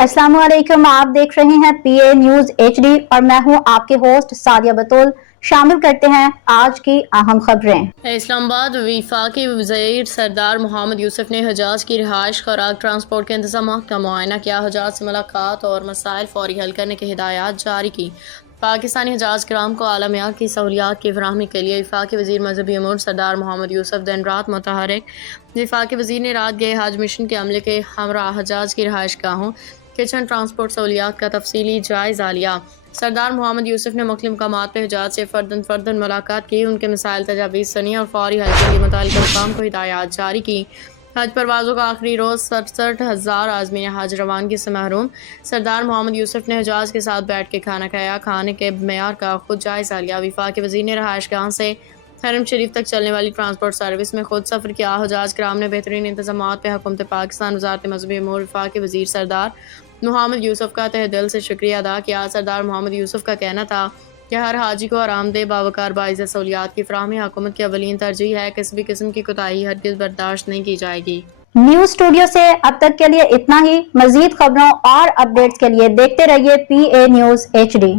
अस्सलाम वालेकुम, आप देख रहे हैं पीए न्यूज एचडी और मैं हूं आपके होस्ट सादिया बतूल। शामिल करते हैं आज की अहम खबरें। इस्लामाबाद वफाकी वज़ीर सरदार मोहम्मद यूसुफ ने हजाज की रिहाइश, खुराक, ट्रांसपोर्ट के इंतजाम का मुआयना किया। हजाज से मुलाकात और मसाइल फौरी हल करने की हिदायत जारी की। पाकिस्तानी हजाज कराम को आला मियार की सहूलियात की फराहमी के लिए वफाकी वज़ीर मजहबी अमूर सरदार मोहम्मद यूसुफ दिन रात मुतहरिक। वफाकी वज़ीर ने रात गए हज मिशन के अमले के हमरा हजाज की रिहाइश गाहों, किचन, ट्रांसपोर्ट सहूलियात का तफसीली जायज़ा लिया। सरदार मोहम्मद यूसुफ ने मुख्तलिफ मकामात पर हजाज से फर्दन मुलाकात की, उनके मसाइल तजावीज़ सुनी और फौरी हल के लिए मुताल्लिका हुकाम को हिदायत जारी की। हज परवाज़ों का आखिरी रोज़ 67,000 आज़मीन हज रवानगी से महरूम। सरदार मोहम्मद यूसुफ ने हजाज के साथ बैठ के खाना खाया, खाने के मेयार का खुद जायज़ा लिया। वफाकी वज़ीर ने रहाइश गाह से हरम शरीफ तक चलने वाली ट्रांसपोर्ट सर्विस में खुद सफ़र किया। हजाज कराम ने बेहतरीन इंतज़ामात पर हुकूमत पाकिस्तान, वज़ारत मज़हबी अमूर, वफाकी वज़ीर सरदार मोहम्मद यूसुफ का तहे दिल से शुक्रिया अदा किया। सरदार मोहम्मद यूसुफ का कहना था कि हर हाजी को आरामदेह, बावकार, बाइज़ सहूलियात की फराहमी हुकूमत की अवलीन तरजीह है। किसी भी किस्म की कोताही हरगिज़ बर्दाश्त नहीं की जाएगी। न्यूज स्टूडियो से अब तक के लिए इतना ही। मजीद खबरों और अपडेट्स के लिए देखते रहिए पीए न्यूज एचडी।